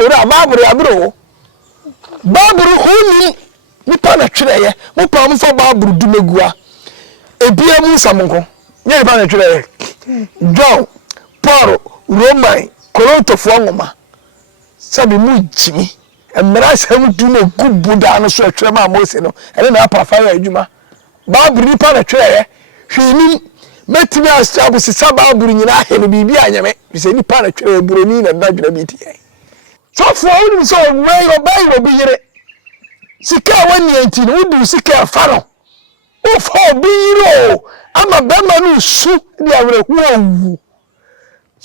kora baburu abro baburu honi nipa na twere mo pa mo fa baburu dumegua ebia mu samonko nye nipa na twere John Paul Roman Korintofo ngoma sabi mu jimi emra sam du na gubu da no so twere ma Mose no ele na apa fa ya adwuma baburu nipa na twere hwini metimi asabu sisa baburu nyina ahene bibi anyame bise nipa na twere buroni na dadwira bi tie so for you so wey obey bi yire sika wani enti no wudu sika afaro o fo biro ama bema no su dia awre hu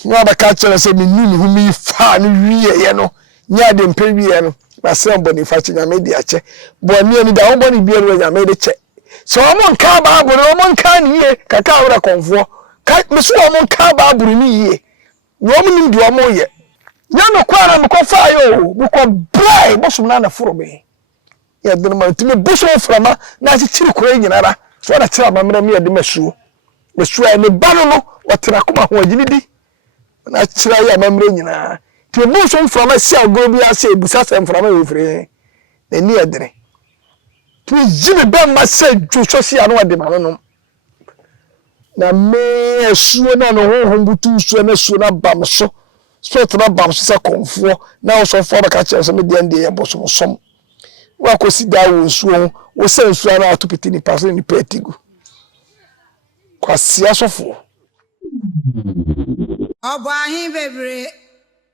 nya ba ka chere se mi nunu hu mi fa no wiye ye no nya de mpe wiye no na se mboni fa chinya me dia che boni ani da mboni bi ero nya me de che so omon ka ba aburu omon ka ni ye Kakawere Komfo ka me so omon ka ba aburu ni ye no omni ndi omo ye nya no kwara me ko fa yo me ko brai bosum na foro me ya de ma timi buso frama na ti tiri kura nyinara so na tira mamra me de masuo ne bano no watira kuma ho agini di na tira ya mamra nyina ti buso frama si ago bi ase ebusa sem frama we fire na ni adere ti jibe be ma se ju so si anu ade ma no na me asuo na no ho butu suo na suo na bam so tira bam so se Komfo na so fo ba ka chere so me de ande ye boso som wa ko si da wo suo wo se suo na atupiti ni paso ni petigu kwa siasofo obo ahin bebre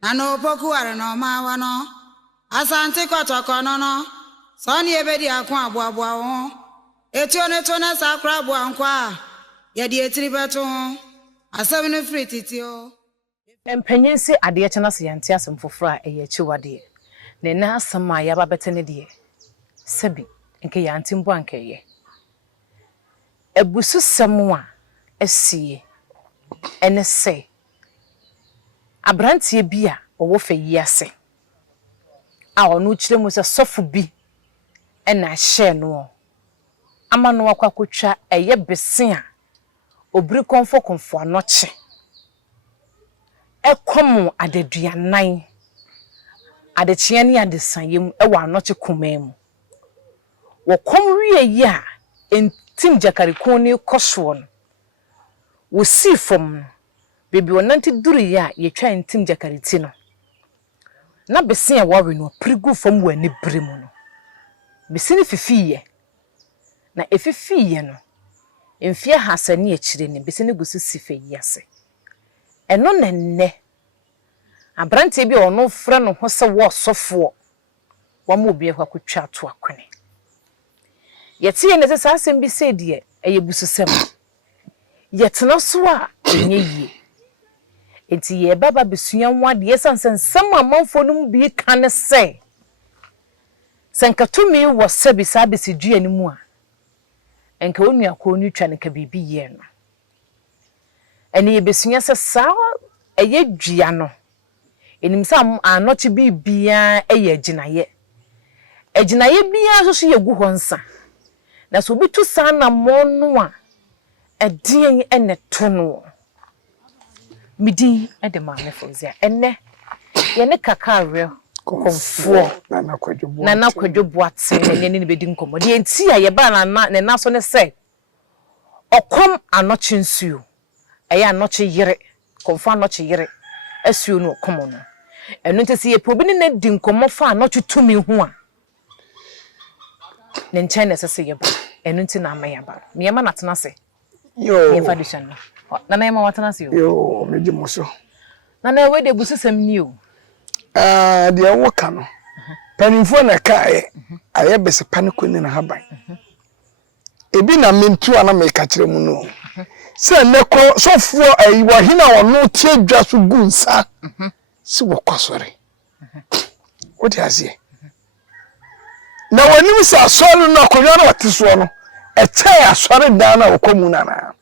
na no pokuware no mawa no asante kotoko no so ni ebedi akon aboabo ho etio ne to na sakra abo ankwa ye de etiri beto asem ne frititio empanyensi ade chena se yante asem foforo a eye chiwade ne na asem a yaba betene de sebi nke yante mbo ankeye ebusu semwa esie ene se abrantie bia owo fe yiase a onu chire se sofu bi ena hye no ama no akwakotwa eye bese a obiri Komfo anoche ekomu adeduanan adechia ne adesanyem ewa anoche kumam wo kom wie yi a entim jakarikon ni koso no wo si fom bebi wonanti duri ya yetwa entim jakariti no na bese a wore no prigu fom wani bremu no bese ni fifiye na efifiye no emfie hasani akire ne bese ne gusu sife yase eno nenne abrante bi ono fra no ho se wo sofo wa mo bi akwa to akone yeti ne se asem bi se de eyebususem yetena so a enye yie enti ye baba besua nwade yesansensem amanfo no bi kan se senkatumi wo se bi sa besidua ni mu a enka onu akonu twa ne ka bibi ye no eni ye besua se sa eye dua no enim sa anoche bibia eye aginaye bia so ye gu ho nsa na so bitu sa na monu a edien ene to no midi ede ma me fozia enne ye ne Kakawere Komfo na na kwadwo ate ne ne bedi nkomo de enti a ye ba na ne na so ne se okom anoche nsuo eye anoche yire Komfo anoche yire asuo no okom no enu ntesi ye probi ne di nkomo fa anoche tumi hu a ne nchen ne sese ye ba enu nti na amaya ba me ma na tena se yo ye fa dishan no na na ma watena se yo meji moso na na we de busesem ni o de wo ka no panimfo na kae aye bese paniko ni na haban ebi na mentu ana me ka kire mu no se ne ko sofo ayi wa hina wono tie dwa so gunsa si wo kwasore wo di azie na woni sa solo na konwa na watiso no eche asore dan na wokomu na na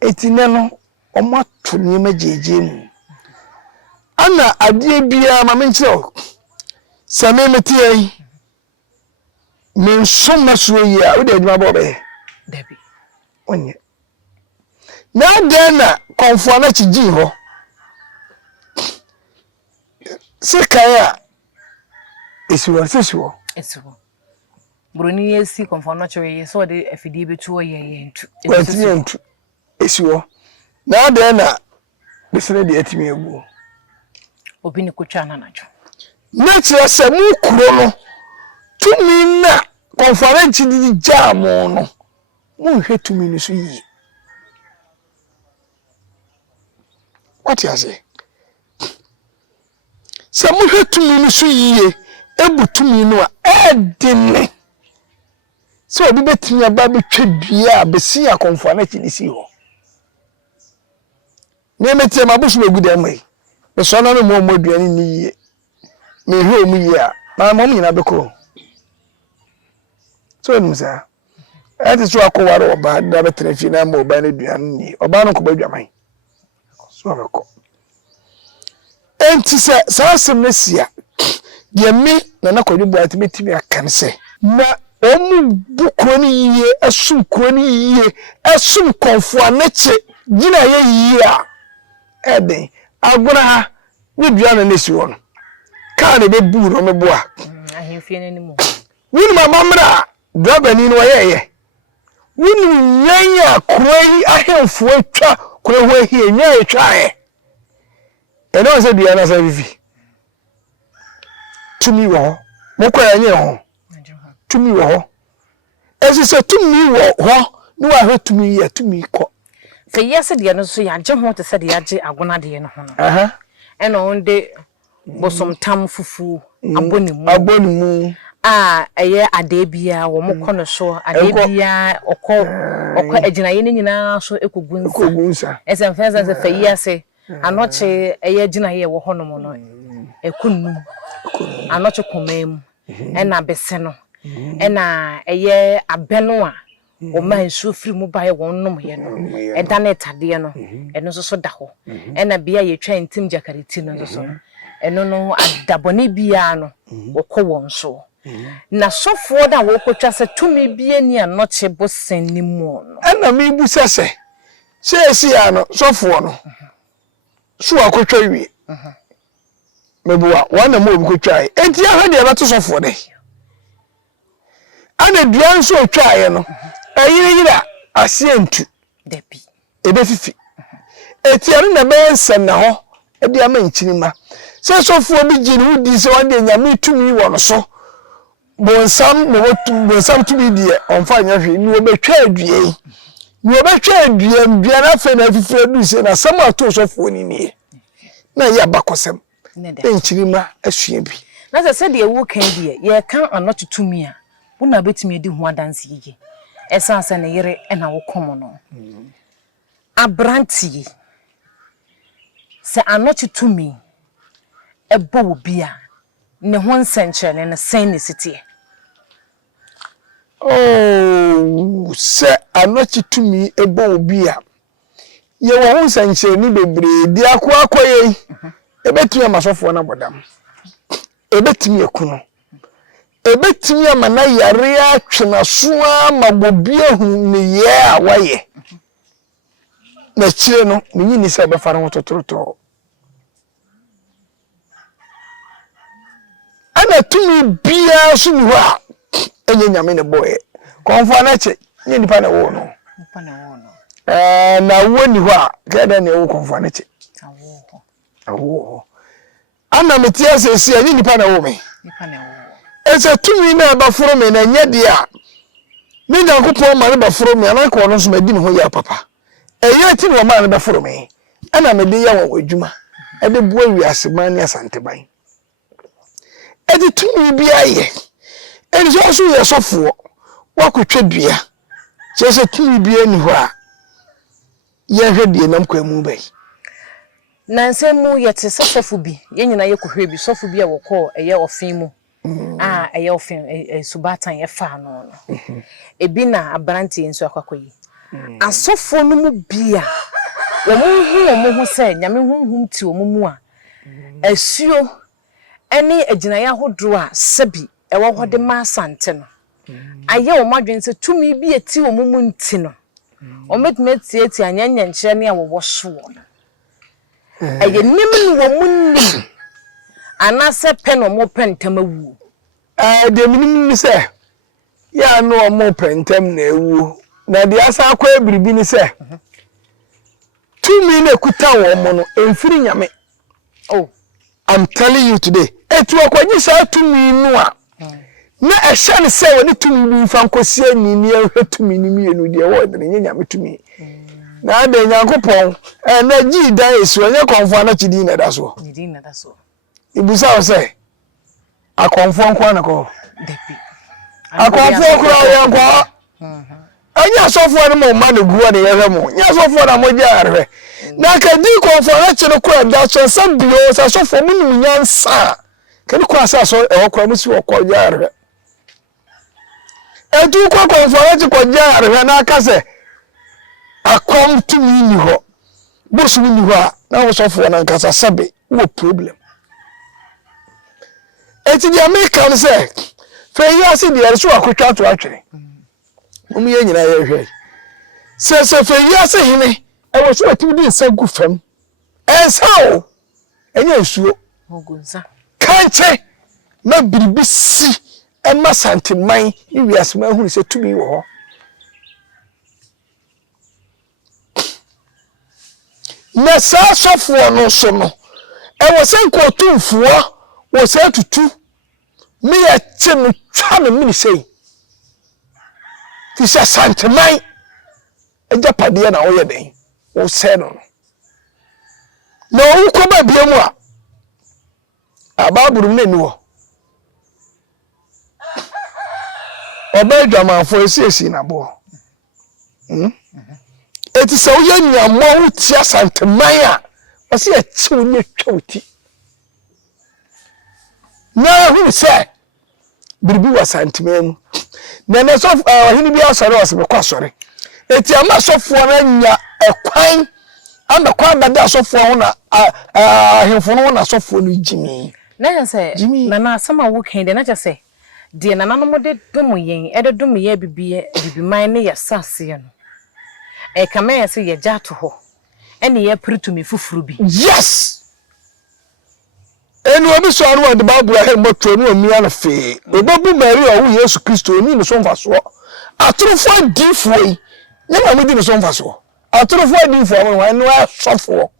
etine no omato ni majeje mu ana adie bia ma menchiro same metie men soma suo yi a wo de aduma bobe dabi onye na de na Komfo na chiji ho Sekaya esiwo sesiwo esiwo broni esi Komfo no chwe so de afidi betu ye ntu ntu esiwo na de na besene de atimi agu obi ni kotwa na najo na kire se mu kuro no tumi na conference di jamo no mu hwe tumi ni so yi what you say se mu hwe tumi ni so yi ebu tumi no a edine so obi betimi aba betwa dua besi ya conference di si ho me metie mabusu egu dem mai me so na no mo aduani ni yi me hwe omu yi a na mo nyina beko so nim sa ati so akoware oba da betre fi na mo oba na duani ni oba no ko badwaman so abeko enti se sasem na sia de me na kodwo ati betimi akan se na omu bukro ni yiye asum kro ni yiye asum Komfo anache gina ye yiye a eden aguna ha ni duana na si won ka na be buru me boa ahemfie nani mu wini mama mra driver ni no ye wini nyanya kroi ahemfo atwa kro ho hie nya etwa e eno se duana sa vivi tumi wo mo kwa nya ho tumi wo ho esi se tumi wo ho ni wa hwe tumi ye tumi ko fe yesi de no so ya je ho te se de ya je agona de no ho no eno onde bosom tam fufu aboni mu eye adebia wo mokọ no so adebia okọ aginaye ni nyina so ekogunsa esen fensa se fe yesi anoche eye aginaye wo ho no mo no ekunnu anoche komem ena bese no ena eye abeno a o man so free mu bae wonnom ye no eda na etade no eno so da ho ena bia ye twa ntim jakariti no so eno no adabone bia no wokọ won so na sofo da wokotwa se tumi bia ni anoche bosen ni mu no ena mi bu sese esi ya no sofo no so akotwa wie mebuwa wana mo obikotwa enti ya hade ba to sofo de ana duan so twae no ayira asientu debi ebe fifi etiare na be nsem na ho edi ama nkyirima se sofo bi gini wudi se wande nyame tumi wo no so bonsam no bonsam tumi die onfa nya hwe ni obetwa adue ni obetwa adue mbia na fe na fifi adu se na sam ato sofo ni ni na ya bakosem nkyirima asua bi na se de ewu kan die ye kan anoto tumi a wona betimi edi ho adanse yeye esanse ne yere na wo komo no abranti se anoto tumi ebo obi a ne ho nsenkyere ne sen ne sitie se anoto tumi ebo obi a ye wo ho nsenkyere ni bebre di akoakoye ebetumi amasofo na bodam ebetumi ekuno ebetimi amana yare atwena soa mabobie hu ne ye awaye na chire no menyi ni se be fara ho totorotoro ana tumi bia so ni ho a enye nyame ne boye Komfo na che nye nipa na wo no na wo ni ho a kada ne wo Komfo na che awo ana metia sesi enye nipa na wo me ese tumi na ba foro me na nye dia me Nyankopon ma ne ba foro me ana ko no so madi ne ho ya papa eye ti no ma ne ba foro me ana me de ya wo adwuma e de bo awiase man ne asante ban e de tumi bia ye e so so ye sofo wakotwa dua che se tumi bia ni ho a ye hwe die nam kwamu bai na nsemu ye te sofo bi ye nyina ye kohwe bi sofo bi a wokọ eye ofin mu eye ofin subatan ye fa no no ebi na abranti nso akwakoyi asofo no mu bia wo mu se nyame hunhum ti wo mu a asuo ene aginaye ahodro a sabi ewo hode ma asante no aye wo madwen se tumi bi eti wo mu nti no o metmeti eti anyanya nkyere ne a wo so no aye nim no wo mu nim anase pen o mo pen tamawu de minim say ya no o mo pen tam na ewu na de asa akwa ebiribi ni say tumi na kuta wo mo no emfiri nyame. Oh, I'm telling you today etu akwanyi sa tumi no a na ehye ne say woni tumi bi mfa nkosi ani ni ehwetumi ni mienu de wo de nyame tumi na ade nyankopon na gi dan esu onye konfo na chidi na da so ni din na da so ibusa o say akonfo nko na ko depi akonfo kura o nko anya sofo na mo ma ne guwa ne yere mo nya sofo na mo ja arwe na ka di konfo na chino kura da so sabio sa sofo mu ni nyansa kani kwa sa so e okwa mu si okwa ja arwe edu kwa konfo na chiko ja arwe na aka se akom tumi ni ho bosu ni ho na wo sofo na nkasa sabe wo problem eti di American say fe ya si di so akotwa to atwere omi ye nyina ye hwe se fe ya se hine e wo so atimi di nsa gu fam ensa enye nsuo ogunza kanche na biribi si e ma santeman ni wiasema hu se tumi wo ho na sa sofo no so no e wo se nko tumfuo wo se tutu me ya chenu twa me mi sei ti sa santeman eja pade na wo ye den wo se no na wo ko ba bia mu a ababuru na ni wo oba dwamanfo esi na bo eti se wo ye nyamo wo ti santeman a wo se ya chi wo ne twoti na hu se biribi wa santemam na so hini bi asore osebe kwasore eti ama sofo na nya ekwan anda kwa bada sofo ho na ahemfo no na sofo no jimi na se na asama wo kan de na je se de na no de dum yen e de dum ye bibiman ne ya sase no e kama ya se ye jato ho ene ye pritumi fufuru bi yes enu obi so anu de Bible ahe moto nu omia na fe obabu Maria wo Yesu Kristo ni no so mfaso atrofo difo yi na ma di no so mfaso atrofo difo wa no asofo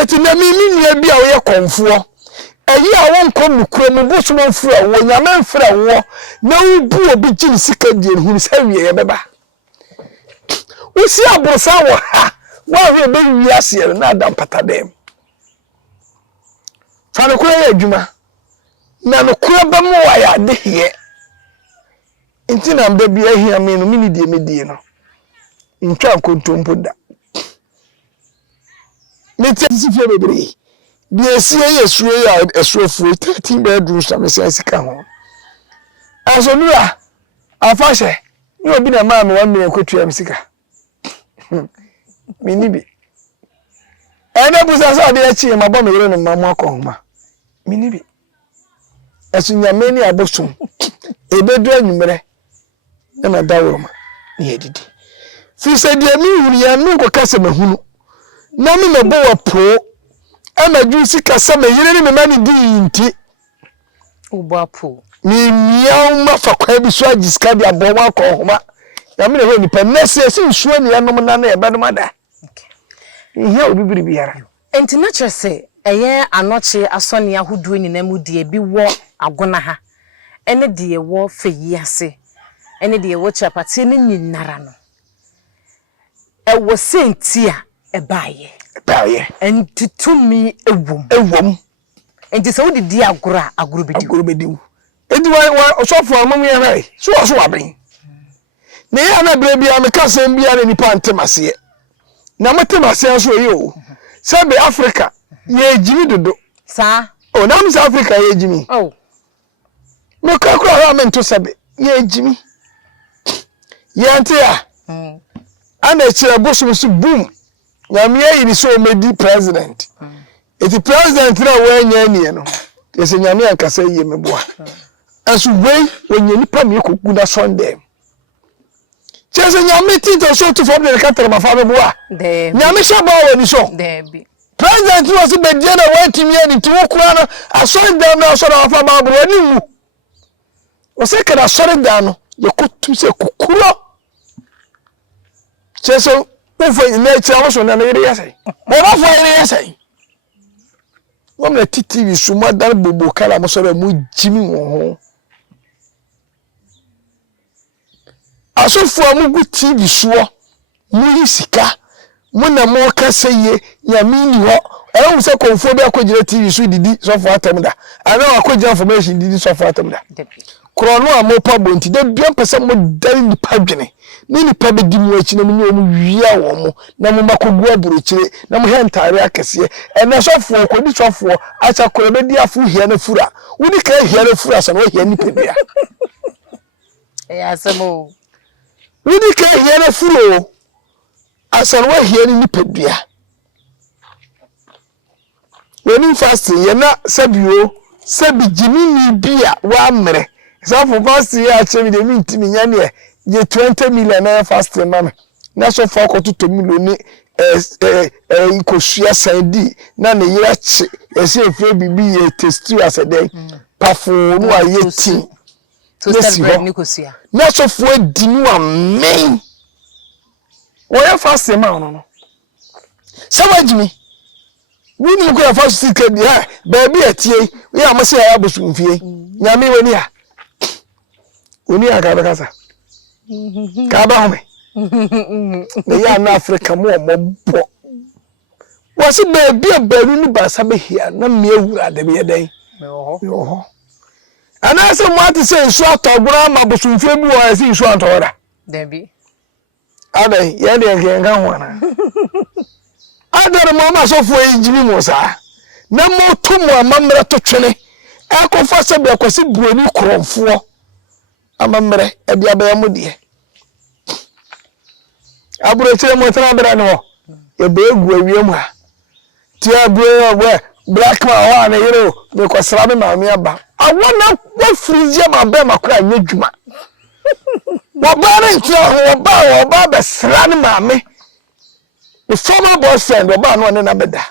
eti na mi nua bi a wo ye konfo eyi a won kom nukuro mu boso man fura wo nyame mfura wo na ubu obi gin sika die hu sa wie ye beba usi abrosa wo ha wa hwe be wi ase na adam patadem fana ko ye adwuma na no ko ba mu wa ya de hie ntina mbe bia hia me no mini die medie no ntwa kontompo da meti sifie bebre die sie ye suo ya esuofu 13 bedrooms na mesi asika ho aso nura afashe ni obi na ma me 1 million kwotua mesika mini bi ene busa so de achi ma bo me yere no mamu akohoma mini bi asunya meni abosum ebedu anwumere na dawoma ni edidi fi se de mi hunu ya no ko kase mahunu na me mebo wapo ama ju sika sama yere ni me mani di nti ubapo ni miao mafa kwa bi so agiska di aboma akohoma ya me ne nipa nese si nsuo ni anom na na ebedom ada ihe obibiri biara enti na chese eye anoche asone ahodo nyina mu die bi wo agona ha ene die wo feyi ase ene die wo chapati ne nyinara no e wo sentia e baaye enti tumi ewom enti se wo di agoro bedi edi wa osofo amamu ya rai so waben ne ya na bre bia me kasa bia ne nipa ntemase na motemase so yi o sebe Africa ye jimi dodo sa o na msa Africa ye jimi oh no kakura ha mento sebe ye jimi ye antia ana chira bosom su boom ya me yi ni so medi president eti president na wa nya ni no yese nyame ankasa yi meboa asu wei onye nipa me koku na Sunday chese nyame tito so to from the katara mafa meboa nyame shaba wa ni so debi president was be dia na wantimi ani ti wo kura no asori dan na asori afa Bible ani mu o se kada asori dan no ye kotu se kukuro cheso ufo ina ti awoso na yire yasai mo ba fo yire yasai wo me TV su mo dan bobo kala mo so be mu jimi wo ho asofo mu gu TV suo mu yisika mu na mo ka seye yamini ho e wo se Komfo be akogire TV su didi so for atamda ana akogire information didi so for atamda krono a mo pa bonti de bia pese mo dari ni padwene ni pa be di mu achi na mu omu wia wo mo na mo makogu aburochire na mo hentare akese e na sofo ko di sofo acha koro be di afu hia na fura woni ka hia na fura so no hia ni pedua asemo woni ka hia na furo asan wa hia ni pedua woni fasting ye na sabio sabi jimini bia wa mere so for fasting ya chemi de mintimi nyane ye 20 million na fasting mama na so for ko to million ikosua sandi na ne yira chi ye se efie bibi ye testi asede pafo no aye ti to celebrate ni kosua na so for dinu amen wo ye fasting ma no sawajimi wini ko fa su ka di ha baby atie we amase ya abosu mfie nyame woni a woni a ka bekasa ka ba home ne ya na Africa mo bo wasi baby abaru ni ba sabe hia na me ewura de be den yo ana se mo ati se nsu atogura ma abosu mfie bi wo se nsu antowara debi ada ya de ngenga hwana adere mama sofo ejimi mosa na moto mo amamre to twene akofa se be akosi buoni kromfo amamre e bia ba yamode aburo tire mo tara bra ne ho e be egu awie mu ha ti aburo we black man wa na yero me kwasra me maami aba awona wa frije ma be makora nyadwuma wo ba na nti ho wo ba be sra ne maami the former boyfriend oba no ne na beda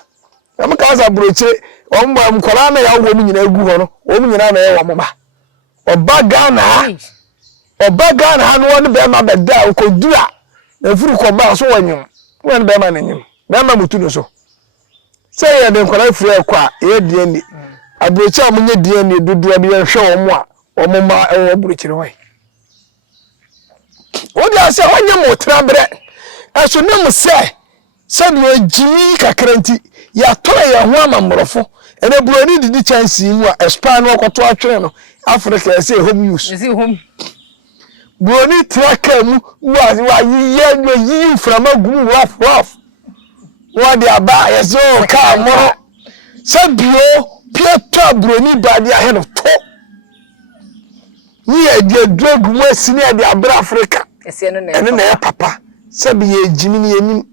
am ka za broche o mba mkola na ya wo mu nyina egu ho no o mu nyina na ya wo mba oba Ghana ha no ne be ma beda o kodura na furu ko ba so wanyum wo ne be ma nanyum be ma mutu no so say ya de mkola furu kwa e die ni abroche amunye die ni dudu abi ya hwe wo mu a o mu ma e wo broche no wai o dia se wanyum o trabre aso ne mu se sabu jimi kakranti ya tore ya ho amamrofo ene buoni didi chance mu a expand no koto atwere no Africa say home use is home buoni traka mu wa yiye no yi frama gum waf wa de aba yeso ka moro sabio pieto buoni badi ahead of top ni e de drug mu asini de abra Africa ene na ya papa sabi ye jimi ni enim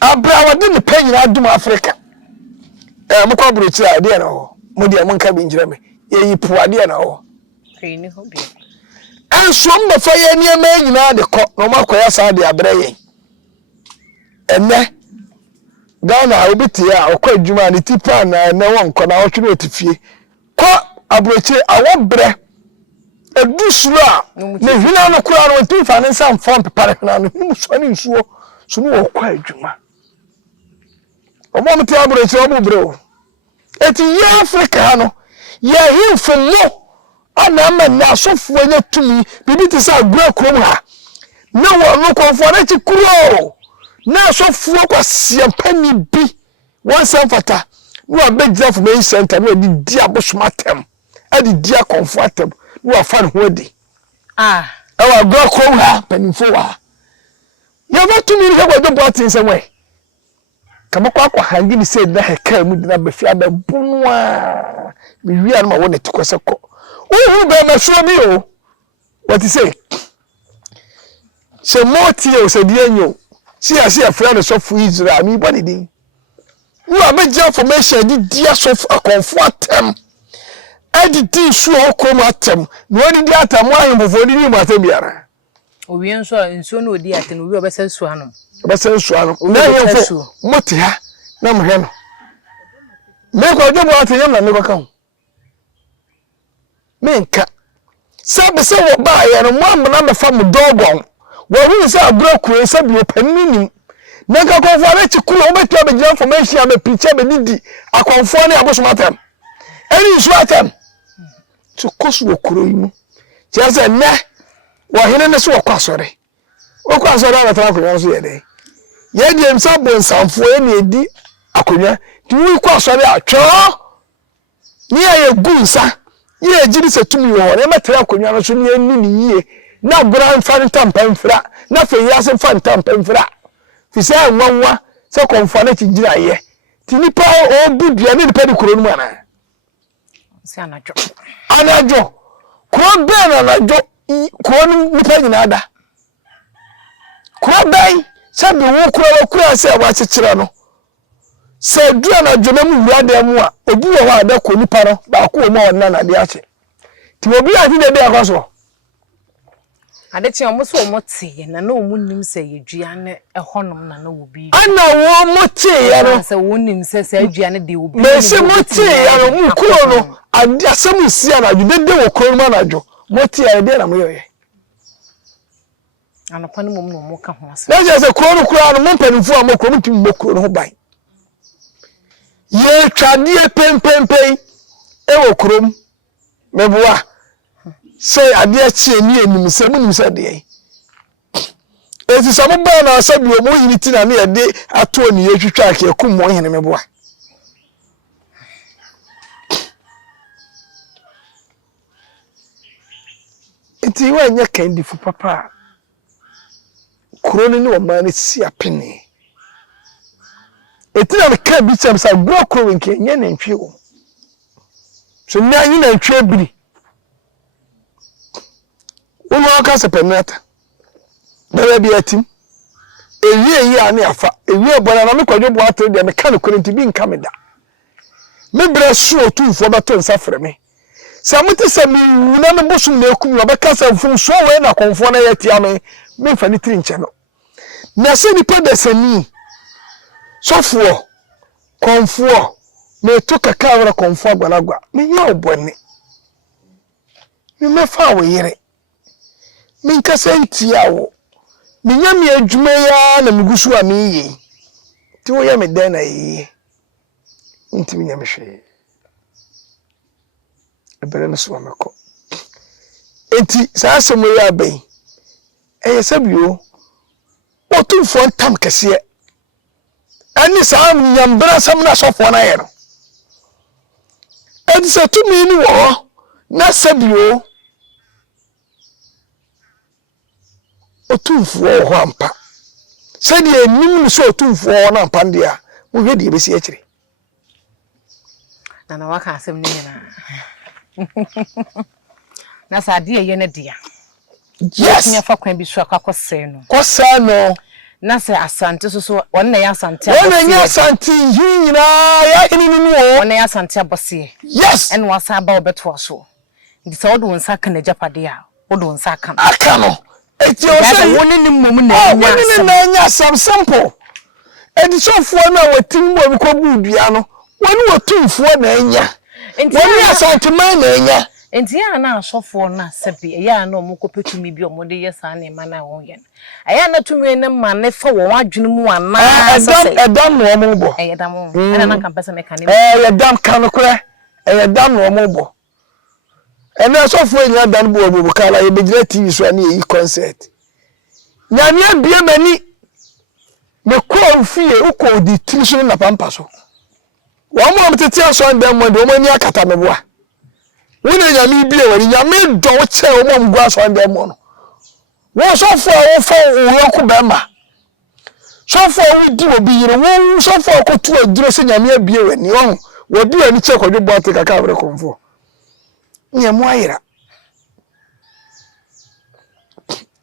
abra wade ne panyina adum Africa mukwa brochi ade na ho modi amunka bi njira me yeyi po ade na ho ni ho bi anso mbafa ye niema nyina de ko no makoya sa de abra ye enne Ghana obiti a okwa adwuma ne tipa na won ko na otwe otifie ko abrochi awobre edusuro a ne hina no kura no tifa ne sam fon pepare na no muso ne nsuo so no okwa adwuma omo mti abrochi omo bro eti ya Africa no ya himfo ana ma na sofo anya tumi bibi ti sa gura krom ha na wo no Komfo na ti kuro na sofo kwa siampani bi wansan fata no abegja for me center no di dia bosomatem adi dia Komfo atem no afa ne ho di ewa gura krom ha panifo wa ya ba tumi ri kwa do botin semwe kama kwa hangi ni said na heka mu dina be fia be bunwa mi wi an ma wona tikose ko uhu be na so mi o what you say se moti o se di enyo si a friend so for Israel mi boni din wo abeja information di dia so Komfo atem editi su o ko matem no ni di atam ahemfo ni matem biara owi enso no odi atem owi obese su hanom na yefo moti ha na mhwe no me ko dwo bo ateyam na me ko ka me nka sabe se wo ba ye no mo amna me fa mo dogon wo hu se abro kuro se bi opaninim na ka ko fa le chikulo wo betu abegina information am piche be didi akonfo ne abosomatem eni suatem to koso wo kuro yi mu ti ase ne wo hene ne so wo kwasore na tra akonya so ye de ye di emsa bo nsamfo e na edi akonya ti wo kwasore atwo ni aye gunsa ye jiri se tumi wo ne metra akonya no so ni eni ni yie na bran fan tampamfra na fe yase fan tampamfra fi se nwanwa se Komfo na ti jira ye ti nipa o budua ni nipa di kuro no ana se anajo kuro be na anajo kuro ni nipa nyina da kuro bai se bi wo kuro se wa chechira no se dua na dwona mu wura da mu a obi wo wa da ko nipa no ba ko mo wona na de ache ti obi ati de akoso ade ti omo so omo tie na omo nim se yedua ne ehonom na obi ana wo mo tie ya no se wonim se adua ne de obi me se mo tie ya no mu kuro no asem si ana de wo kuro no na adwo mo tie ya de na mo yoye anopa ne mom no mo ka ho ase na je se kuro no kuro no mo mpanimfu a mo kuro mo tumi mo kuro no ho ban ye twade pempempem e wo kuro meboa say ade chie ni enim se munim se de ezi samo ba na asabi o mo yini ti na na ye de ato ni ye twitwa ke kum mo hene meboa enti wa nya kandi fu papa kroni ni o ma ni si apene eti na ka bi cham sa gro kro nke nya na ntwe o so na yin na ntwe biri uno aka se penata bere bi atim ewie ani afa ewie bona na me kwadwo bo ato de me ka no korenti bi nka me da me bre su otumfo beto nsa frɛ me sa muti se me wuna me bosum na ekum ba ka sa mfum so we na Komfo na yatia me fa ni tiri nche no na se ni pede sani sofuo Komfo me to Kakawere Komfo agbalagwa me nya obone me fa wo yire minka sentia wo minya mi adwuma ya na migusu a me yi ti wo ya me den na yi nti minya me hwe ebere no so meko enti sa asemo ya ben eye sabio otumfo ntam kese ani sa nyambra sam na sofo na ye no enti se tumi ni wo na sabio otumfo ho ampa se de enim so otumfo na ampa ndia wo hwe de besi akire na waka asem ni na na sa de ye ne dia yes nya fa kwan bi so akakose no kosa no na se asante so won na ya asante won na ya asante nyina ya hini ni wo won na ya asante abose yes en wasa ba obeto so ndi se wodo nsa ka na japade a wodo nsa ka aka no eti o say woni ni mum na nya some sample edi sofo na watim bo bi ko budua no woni watumfo na anya woni asante man na anya enti ya na asofo na sebi ya na omukopetumi bi omode yesa na ma na won ye aya na tumi ne ma ne fa wo adwene mu ana edam no omo bo edam ana na kampesa mekanim edam kan kora edam no omo bo ene asofo nya dan bo obo kala ye begira TV so na yi concert nyame abie mani me ko fie uko di triso na pampa so wo mo mtete aso ndem mo de o mani akata meboa wona nyame bie wari nyame do che o mo mgua so ndem mo no wo so fo wo fo wo ko bema so fo wo di obi yire wo so fo ko tu aduro se nyame abie wani wo di ani che ko dwo ate Kakawere Komfo nyamo ayira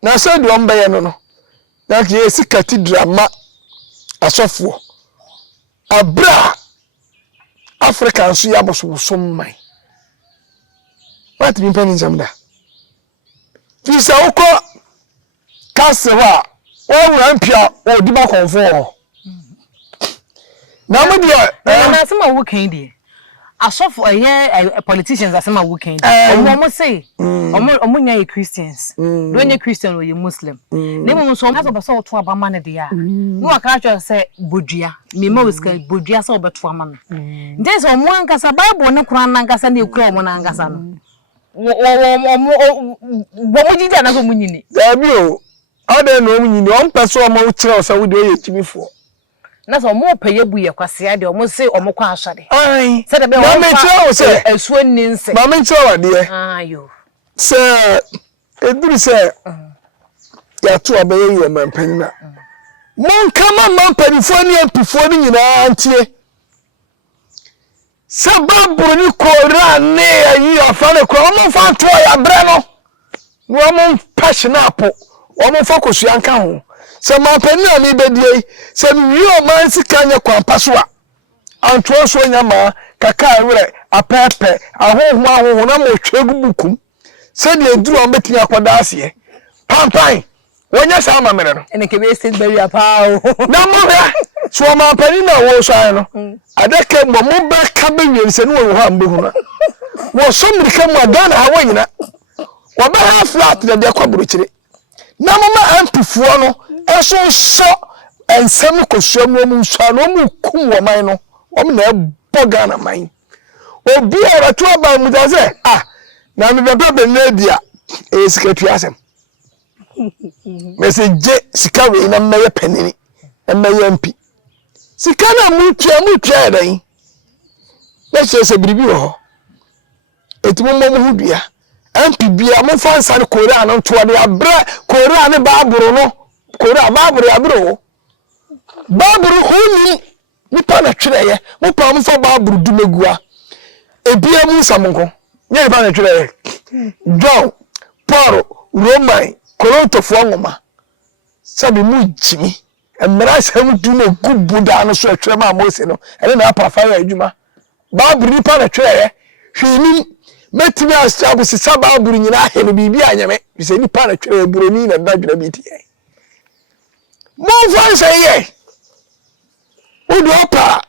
na se do mbaye no na ke esi cathedral ma asofo abra Africa so ya boso mai what me pen jamda fisa uko kasewa o rampia o diba Komfo na mo dia na asema wo kan die asofo politicians asema wo kan die omo say omo nya Christians do nya Christian or Muslim na mo so omo so to abama ne dia no aka twa say bodua me ma wiska bodua so obeto ama no nde so omo ankasa Bible ne Quran nankasa na ekura omo nankasa no wo jija na so munyini da bi o ade no munyini on peso omo ukire o sa wo de ye timifo na so mo peye buye kwase de omo se omo kwa asade ai se de be ma me tire o se esuo ninse ma me tire wa de ayo se eduru se ya to abeye ye mampanina mon kama mampanifo ni empifo ni nyina antie se baburu ni kora ne ayi afale ko omo fa to ya bre no no omo passion apo omo focus ya nka ho se mampanina mi bedie se mi o man sika nya kwampa so a anto so nyama Kakawere apepe ahoho na mo twegu bukum se de eduru o betini akoda ase pampan wonya sa mamere no ene kebe state barrier pa o na mo ya so mampanina wo so an no adake mo be ka be wi se no wo ha mbe hu na wo so mrika mu adana ha wonyina wo ba ha flat de kwaburu na mo ma ampifuo no eso so ensem kosuamu mu nso no mu kum wo man no wo na boga na man obi ara to aba mu da se na me be na dia sikatu asem message sika we na meye penini na meye mpi sika na mu tua dan na se biribi ho etimo mo hu bia ampi bia mo fansa ne Korea no to de abra Korea ne baburu no Korea baburu abro baburu huni nipa na twireye mo pa mo fa baburu dumegua ebia mu samonko nye ba na twireye John Paul Roman Korontofo ngoma sabi mu jimi emra sam du na gubu da no so atwere ma Mose no ene na apa fa ya adwuma baburu nipa na twireye hwini metimi asabu si baburu nyina ahene bibi anyame se nipa na twireye buroni na dadwira bi tie mo fansa ye udu opa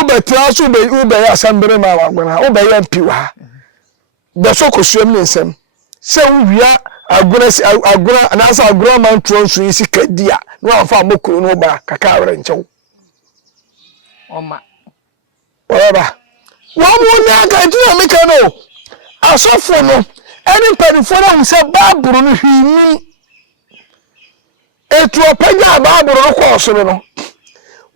ubetra so ube ya sambere ma wagona ube ya mpiwa be so kosuam ne nsem se wia agora anasa agora man tronso isi kadia no afa mokuru no ba Kakawere nchew oma ora wo mu na ga tuna meka no asofo no eni pedifo na se baburu no hwini etu opanya baburu no kwa osoro no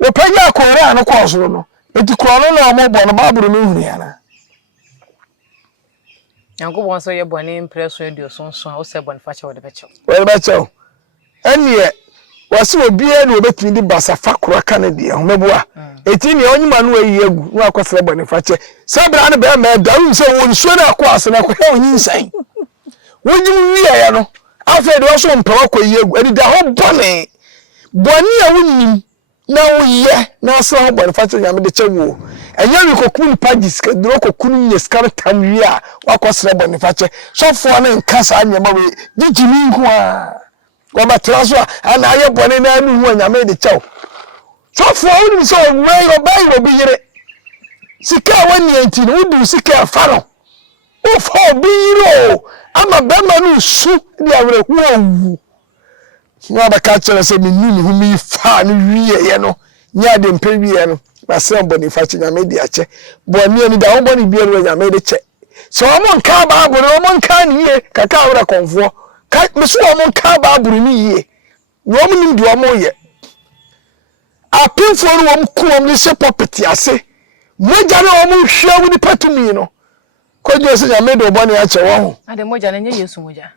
wo panya Korea no kwa osoro no eti kwa no na mo bo no baburu no hunu ya na yango bon so ye boni impress radio sonson o se boni fache wo de becho we becho enie wasi obie na obetimi di basa fakura kanadi ho mebua eti ne onyima no ayi egu no akosere boni fache sabra ne be ma daru se wo nsuo na akwa ase na kwa onyin san wonyim wiye ya no afa de wo so mpa kwa yi egu edi da ho boni a wonnim na woye na so ho boni fache nyame de chewo enye wi kokun pagis ka dro kokun nye skar tamwi a wakosere boni fache sofo na nkasa anyama we gigimi nko a kwa batraso ana aye boni na anu hu anyama de chewo sofo woni so we obai obiyire sika wani enti no udu sika faro o fo biro ama bema no su dia were hu awu no ba ka chere se minni hu mi fa no wiye ye no nya de mpe wiye no ba se boni fache nyame de ache boni ani da boni bi ero nyame de che so mo nka ba aburu mo nka ni ye Kakawere Komfo ka meso mo nka ba aburu ni ye no mo nim de mo ye apinfo no mo ku mo ni se property ase moja na mo hwia wo ni patumi no kojo se nyame de boni ache wo ho ade moja na nye Yesu moja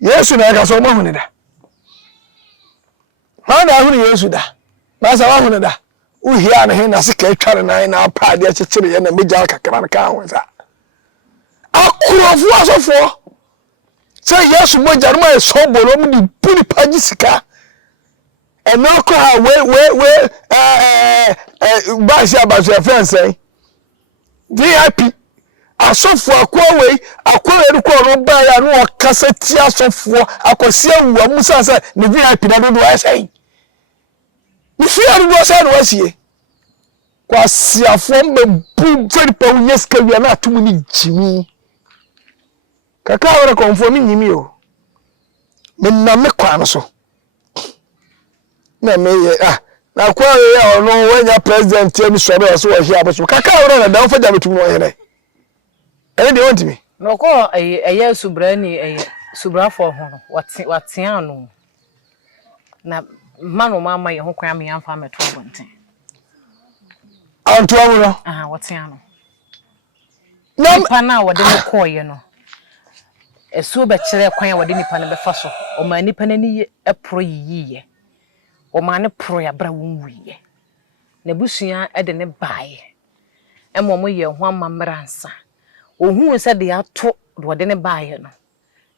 Yesu na ka so mo hu ni da ha na hu ni Yesu da ba sa wa hu ni da uhia na he na se ka tware na apa de chechire ye na meja kakra na ka ho sa akurofo asofo se Yesu moja no e so bolo mu di puni paji sika enoko ha we ba sia ba so fence VIP asofo akwa ko no ba ya no kasati asofo akosia wu amusa sa ne VIP na do do asai me fear do say no asie kwasi afom be bu very pa unyes ka wi na atum ni jimi Kakawere Komfo mi nyimi o me na me kwa so na me ye na kwa ye ono wenya president ye mi so be so wo hia aboso Kakawere na dan faja betum no here ene de wonti mi no ko eye subrani subrafo ho no wate anu na manu mama ye ho kwa me amfa meto abonten anto awu no wate anu na pa na wode me koye no esu be kire kwan wode nipa ne befa so o ma nipa nani epro yiye o ma ne pro ya bra wonwiye na busua ede ne baaye emo ye ho amamransa ohun se de ato wode ne baaye no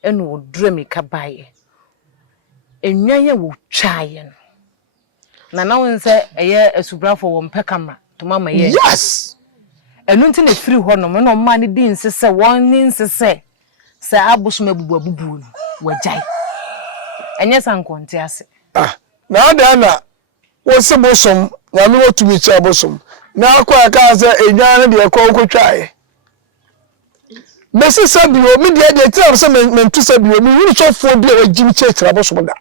enu odurami ka baaye enwaye wo twaye no na wonse eye esubrafo wo mpe kamera to mama ye yes enu nti na firi ho no me no ma ne di nsese won ni nsese se aboso mabubu abubu no wajai enye sankonte ase na ada na wo se bosom na me wotumi cha bosom na akwa aka se enwan de ekọ kwotwae Messi sabio me de tell se me ntu sabio me wuri chofo bi a wajimi chechira bosom da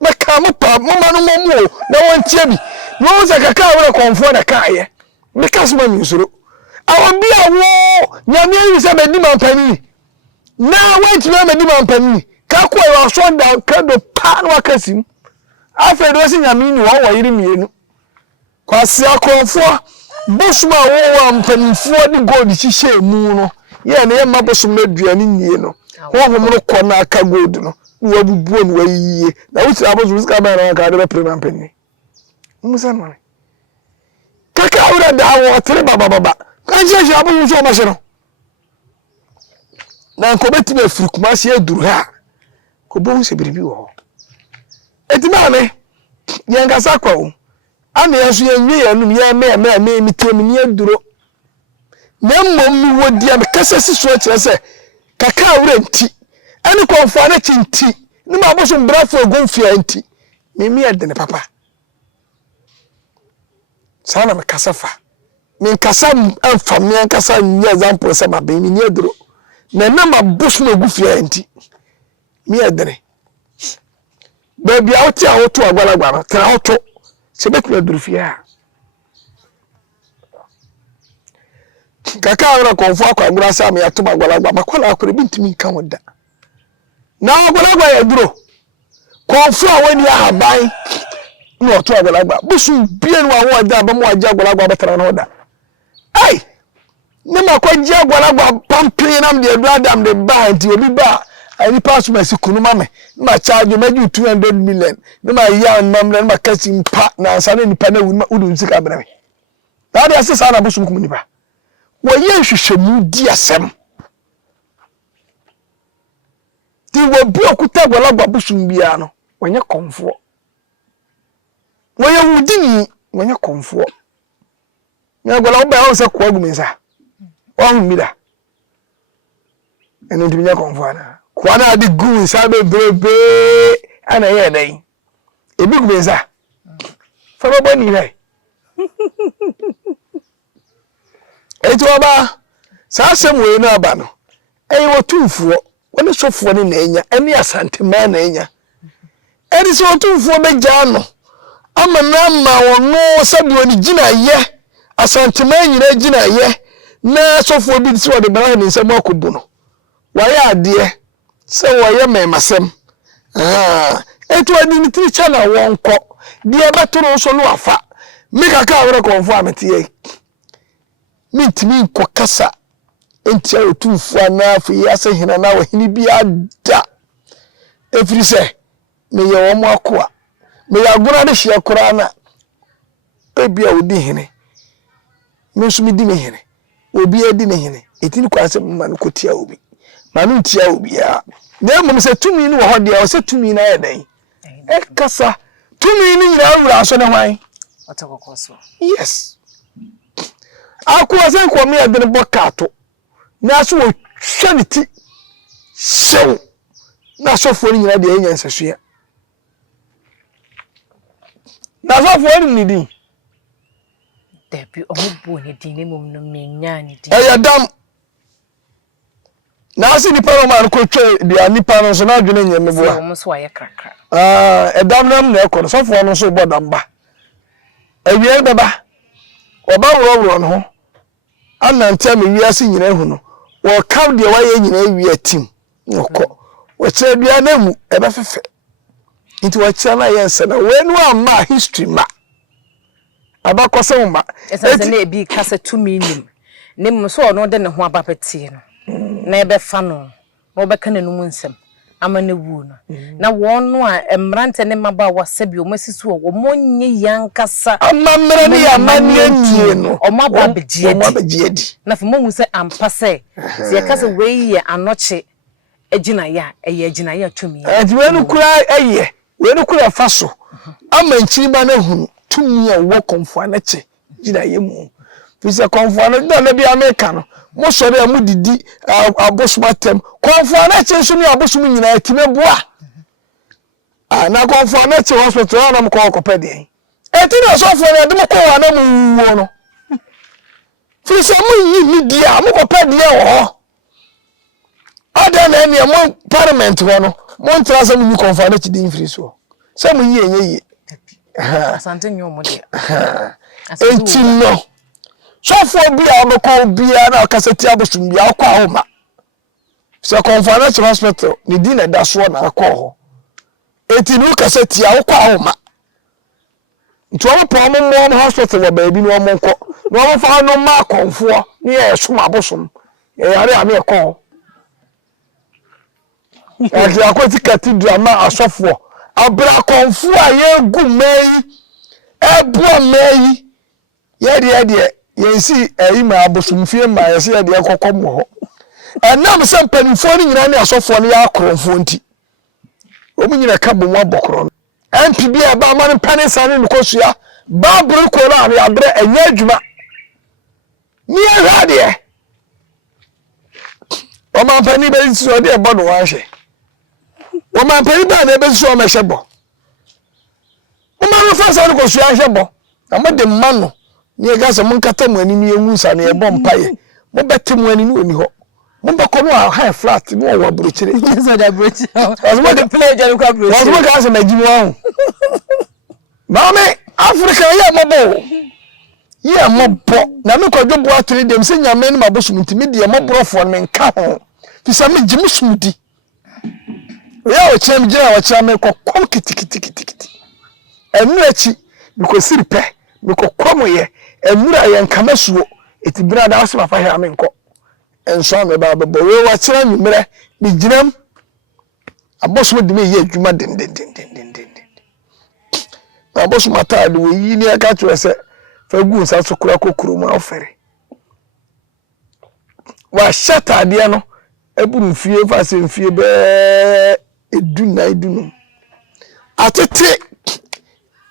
me ka mo pa mama no mo na won tie bi no se Kakawere Komfo na kaaye me ka so ma mi nsoro awon bi awo nyame yi se me di mampani na wait me di mampani ka kwa yo so down kado pa no akasim afa do se nyame ni wo yiri mienu kwasi Komfo bosuma wo ampanifo di gold hihye mu no ye na ye mabosum na duane nie no ho no ko na aka gold no wo bubuo no wayiye na wuti abosum ska ba na ka de prema mpani musa no Kakawere da wo tere baba kan je abosum so ma shero na ko betime afiri Kumasi eduru ha ko bo se biribi wo etima me ye ngasa kwa wo ana yeso ye nwe ye num ye me mitem ni eduro na mmom mi wodi am kasa si so kire se Kakawere nti ani Komfo na chinti ni ma bo so brafo ogonfia nti me edene papa sana me kasa fa me kasa amfa me kasa ni example se ma be mi ni eduro na ma boss no gufia nti me edene baby out ya hoto agbalagba no tra hoto se beku edurufia Kakawere Komfo akwagura sa me ato agbalagba makola akore bintimi kan woda na agbalagba ya duro Komfo awani ahaban no oto agbalagba busu bie no awo da ba mo agya agbalagba betara no woda ai ne makwaji agbalagba pampi nam de adam de ba nti obi ba ani pass my sikunu mame ma charge meju 200 million ne ma ya mam ne ma kasi mpa na ansane nipa na wudu nsika brame na de asesa na busum kum nipa wo ye hwehwemu di asem ti wo bi okuta agbalagba busum bia no wonye Komfo wo ye wudi ni wonye Komfo ne agbalagba o se ko agumensa wa humida eno ndiminya Komfo ana kwana adi gu sabe brebe ana ye dai ebi gumensa fa babo ni rai eto ba sa asem we na aba no wo tumfuo woni sofuo ni na enya eni asantema na enya edi so tumfuo beja no ama na ma wono sabi woni gina ye asantema nyina gina ye na sofuo bi si wode bana ni nsem akobu no waye ade se waye memasem eto adi ni tricha na wonko die betoro so no afa mi Kakawere Komfo ametie mitimi ko kasa enti otumfo na afi ase hina na wahini bi ada efiri se me ye wo mo akoa me ya gura de hye kora na ebi a odi hene me so mi di me hene obi edi me hene etini kwa se man ko tia obi manu tia obi a na mo se tumi ni wo hode a se tumi na yedan e kasa tumi ni nyina wura so ne hwan otokokoso yes akuwa se ko me edene bokato na so wo hwaniti sew na so fo ni nyina de enya nsesua na so for ni din Debi omubu ni din ni mum no menya ni din e dam na asi ni pa ma ko twe dia nipa no so na adwene nyame bo o mo so aye krakra e dam nam na e ko so for no so bodam ba awie beba oba woro no anante me wiase nyina hu no wo kam de waye nyina wi atim woko wo kire dua na mu e be fefe nti wo kire na yense na we no ama history ma abakose ma esa na ebi kasa 2 minutes ne mu so no de ne ho abapetie no na e be fa no wo be ka nanu mu nsem ama na wu no na wonu a emrante ne maba wasabi o masisu o monye yankasa amamre ne ya manie nie no o maba begiedi na fo mo se ampase se yakasa we ye anoche agina ya eye agina ya tumi we no kura eye we no kura faso amanchi ba na hu tumi a wo Komfo anache gina ye mu fi se Komfo na da bia America no mo sori amu didi abosumatem Komfo anache so ni abosumu nyina etime boa na Komfo anache hospital na mo ko pede eti na so fo na de mo ko wa na mo wo no fi se mo yi media mo ko pede wo ada na ene mo parliament ho no mo ntra se mo ni Komfo anache din free so se mo yi enye asante nyo mo de enti no so for bia mo ko bia na kaseti abosum bia akwa ahoma se Komfo anache hospital ni din na da so na akwa ho enti no kaseti akwa ahoma nti o po mo hospital wa baabi no mo nko no mo fa no ma Komfo ni e so abosum e yare ame e ko ati akwati cathedral ma asofo abra Komfo aye gu mai ebu mai ye yensi eyi ma abosum fie ma yesi ye de kokom ho enam se mpanifo ni nyina ne asofo ne ya akorofo nti omu nyina ka bo mu abokoro MPB aba ma ne panisa ne nkosua babru ko na ne abre enya adwuma ni ahade o ma pani be so de ebo no wa hye o ma pani ba na be so o ma hyebo o ma no fa sa ne nkosua hyebo amade mano ni gasa mun kata mu ani ni enwu sa na ebo mpaye mo bete mu ani ni oni ho mo be ko no high flat ni wo abrochire so da brochi aso de play janu kwa brochi aso mo gasa na jimu ahụ mame Africa ye mabo na me kwadwo bo atore dem se nyame ni mabosum ntimi de maborofo me nka ho fi sa me jimu sumudi ya o chem gira wa chem ko kom kitikiti enu achi mi ko siripe mi ko komoye enura ye nkama suo eti brada asema fa ha me nko enso me ba bebo we wa kira nyumre mi ginam abosum de me ye adwuma den abosum atade we yi ni aka twa se fa gu nsa so kura kokuru ma ofere wa shata de no eburu fie fa se fie be edunum atete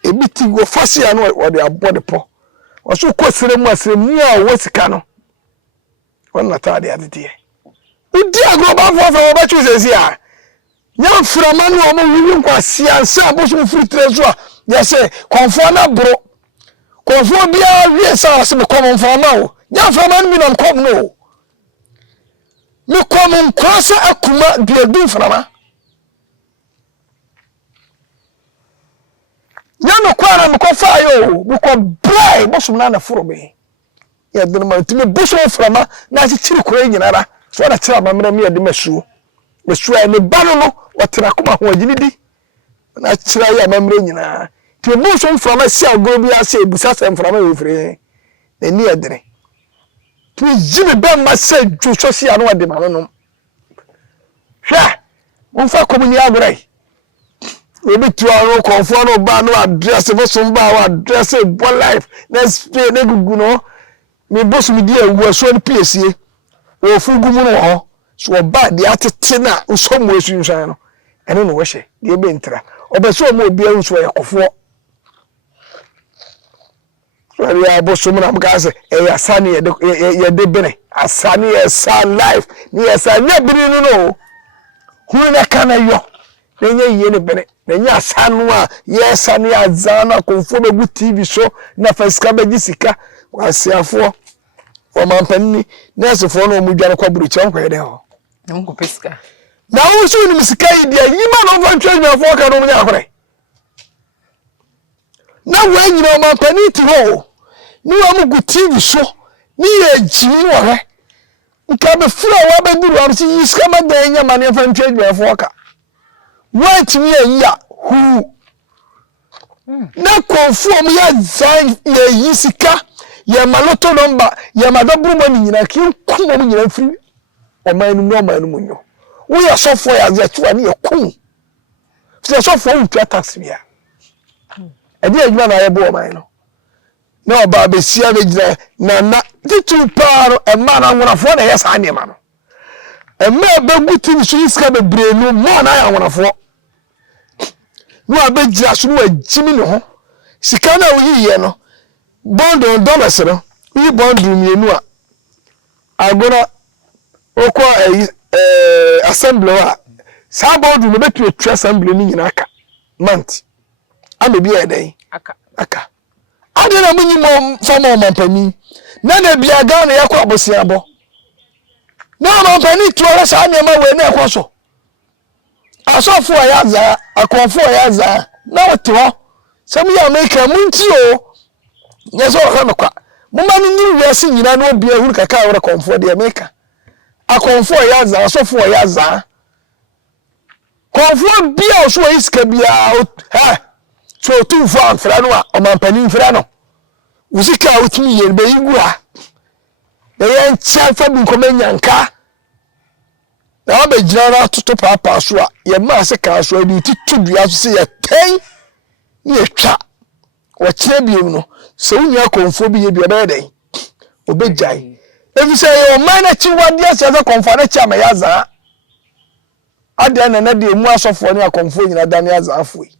ebiti go fasi anu wo de abode po wo so ko seremu asremu a wo sika no wonna tade atete udi agroba fo wo ba chuse a nya frama no mo wiwi nkwasi ansa abosum fritre so a ya se Komfo na bro Komfo bia wie sa se me kom frama o nya frama no mi na kom no me kom nkwasa akuma biadu frama nyano kwara me ko fa yo me ko brai bosum na foro me ya de ma timi bosum frama na chichiri ko nyinara so na tira mamre me ya de mesuo ai me bano no watira kuma ho agini na chira ya mamre nyina ti bosum frama si ago bi ase ebusa sem frama yo fire na ni edere ti jibe be ma se ju so si anu ade ma no hwa mo fa komuni agrai obi tu aro Komfo no ba no address bosum ba wa address bo life next pay na gugu no me bosum di ewu so ni piesie o fugu mu no ho so ba di atete na so mo esu nsan no ene no wo hye de be ntra obeso mo obi anso yakofo so ya bosum na mga se e asani ye de bene asani ye san life ni asani bene no hu na kana yo nenye ye ne bene na nya sanu a yes anu azana Komfo be gu TV show na fasika be gisika wasiafo o mampani nurse fo no mu dwane kwa buruchi on kwede ho nko pesika na wo so ni misika yi dia yima no van change me fo ka no mu nya akore na wo nyina o mampani ti ho ni wa mu gu TV show ni ye jimi wo he nka be fura wa be duru am si yiska ma da nya mane fan change me fo ka what me ya hu na Komfo mu ya zan ye yisika ye maloto number ye madobru mo ni nyina ki kuma mu nyina firi o manu no manu mu nyo wo ya sofo ya za tuwa ni ye kun fi sofo wu twa taxi bia e di adwuma na ye bo o man no na oba be sia be gina na titu paro e ma na nwonafo na ye sa ne ma no e ma be guti so iska be brenu mo na ya nwonafo no abegira so no agimi no ho sika na wo yiye no bondo dollars no yi bondo mienu a agora okwa assembly wa sa bondo no betu assembly ni nyina aka month amebi eden aka ade na munyi mo famo mampani na na bia ga na yakwa abosia bo na mampani tuwa sa nyama we na ekwoso asofo ya za akonfo ya za na oto some ya make munti o nyeso ho no kwa mumma ni ni wiase nyina na obi ehuru Kakawere Komfo de make akonfo ya za asofo ya za Komfo bia o so iska bia ha so tu fa fra no a o mampani fra no usika utimi ye be yigura na ye ncha fa bi nkomanya nka na be jira toto papa so a ye ma se ka so adi titudua so se ye ten ye twa wo kire biom no so unya Komfo bi ye bi be den obejai ebi se ye o man na chi wade ase za Komfo na chi amaya za ade na de mu asofo ne Komfo nyina da ne aza afoi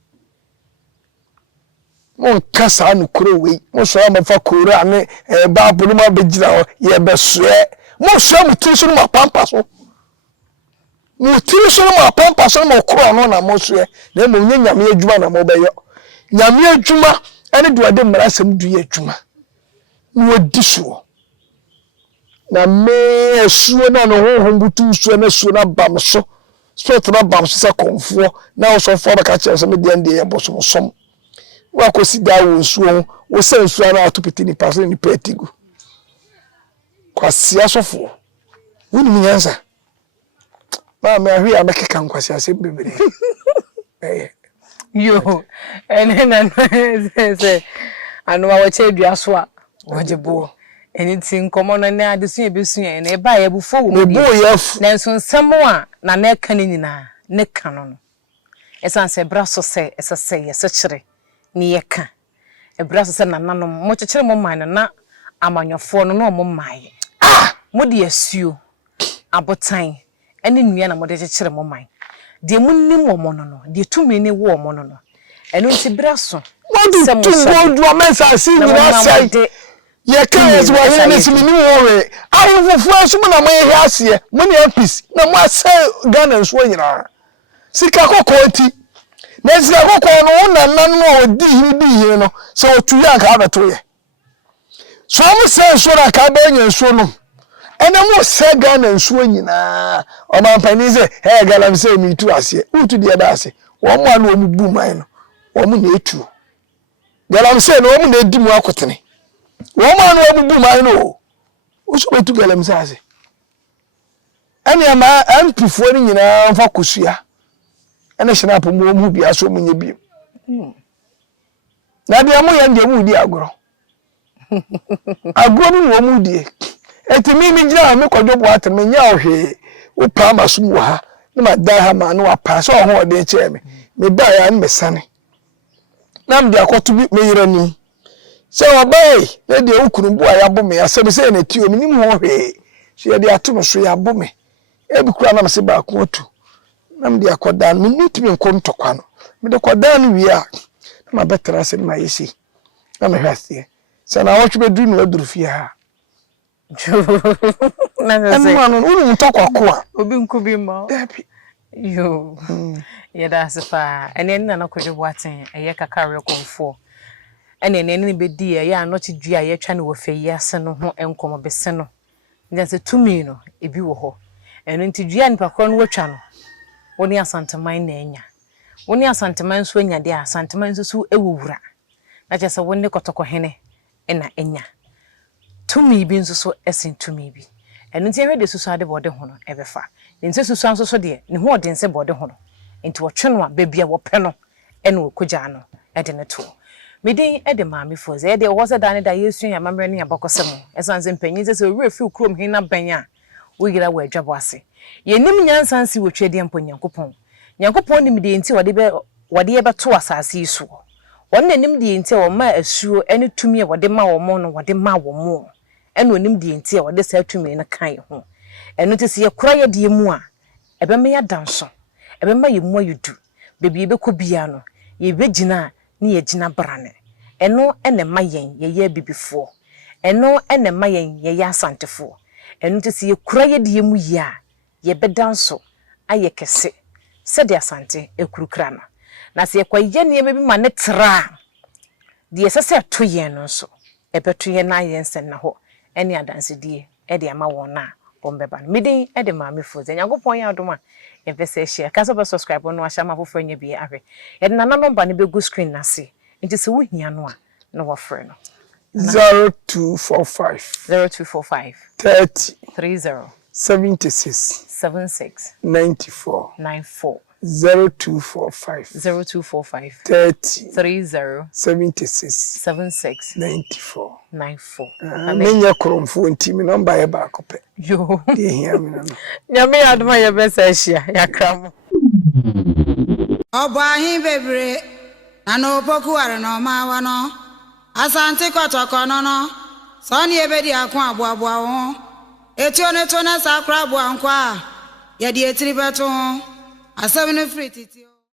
mon kasa no kuro we mo so am fa kuro ane ba bulu ma bejira ye besoe mo so mutu so ma pampa so mutu so ma pampa so mo kuro no na mo soe na mo nyame adwuma na mo beyo nyame adwuma ene do ade mara sam du ye adwuma no odi so na me suo na no ho butu suo na suo na bam so na bam so se Komfo na so fo ba ka che so me de ande ye boso som wa ko si da wo suo wo se suo na atupiti ni paso ni petigu kwasi asofo woni minyansa ma me ahwe amekeka nkwasi ase bebere yo ene na se anu wa che duaso a wajebo eni tin komo no na adesu ebesu en e ba ya bufo wo me bo yef na nso nsemo a na na ka ni nyina ne ka no esanse braso se esese ye se kire ni ye ka e braso se na nanom mo kekere mo man na amanyofo no no mo maye mo de asuo abotan ene nua na mo de kekere mo man de munnim wo mo no de tumi ni wo mo no eno nti braso se mo so do mensa si nyina sai ye kan yes wa ye nesi mi ni wo awu fufu asu na mo ye ase mo ni apis na mo ase Ghana nso nyina sika kokoti na sika kokko no na nan no odi hiri no so otu ya ka abeto ye so mo se so na ka ba nya nso no ene mo se Ghana nso nyina o ma mpani se he galam se mi tu ase utu de da ase wo mo anu o mu bu man no wo mo na etu galam se no wo mo na edi mu akotene wo mo anu o mu bu man no o so betu galam se ase ene ama ampifo ni nyina mfa kosua ene snap mu bia so munye bi na bia mo yande mu di agoro agoro ni wo mu die etimi mi gira me kodwo bo ateme nya ohwe wo pa masum wo ha na ma da ha ma no apa so ho de che me ba ya me sane na me akoto bi me yira ni se obai na de ukunu bo ya bo me asebe se na ti o mi mu ho hwe so ya de ato so ya bo me e bi kura na me se ba ko otu na me de akoda no me timi nko ntokwa no me de koda no wi a na ma betra se ma yesi na me hwasie se na wo twe du no aduru fi ha na se no unu ntokwa ko a obi nkubi ma dabi Yo. That's fa. And then na kojo boaten eye Kakawere Komfo. Ene ne be di ya no ti dua ye twa ne wo fe yi ase no ho enkomo bese no. Nyanse tumi no ebi wo ho. Eno nti dua nipa kro no watwa no. Woni asanteman na enya. Woni asanteman so enya de asanteman so so ewuwura. Na chese woni kotoko hene na enya. Tumi bi nso so esen tumi bi. Eno nti ehwe de susu ade bode ho no ebefa. Nti susu anso so de ne ho ode nse bode ho no. Nti wo twe no a bebia wo pe no ene wo kogya no ede ne to. Midin ede maami foze ede wo se dane da yesu ya mamre ne abakosem esanse mpanyin se owura fi ukrom hin na banya wo yira wo adwabo ase yenim nyansansi wo twede mpo nyankopon nyankopon nim de enti wode ye beto asase iso won nim de enti wo ma asuo ene tumi wode ma wo mo no wode ma wo mo ene onim de enti wode sa tumi ne kan ho eno te se ye kura ye de mu a ebe me ya danso ebe ma ye mu ayudu bebi ebe ko bia no ye begina ni ye gina brane eno ene mayen ye ye bibifo eno ene mayen ye ya asantefo eno te se ye kura ye de mu ya ye bedanso aye kese se de asante ekurukra no na se ye kwaye ne bi ma ne tra de sese to ye no so ebeto ye na ye nsen na ho ene adanse die e de ama wona bombeba midin e de maami foze nyankopon ya adoma ye pese share ka so subscribe no ahya ma fofo nya bi ahwe ye na number ne be go screen na se nti se wo hia no a no wofre no 0245 30 76 94 0245 30 76 94 amenya kromfo ntimi number ye ba kope yo de hia me no nyame adoma ye besa hia yakram Obo ahin bebre na no poku are no ma wa no asante kotoko no no so ni ebedi akon aboabo ho etio ne to na sakra abo ankwa ye de etiri beto asem no free titio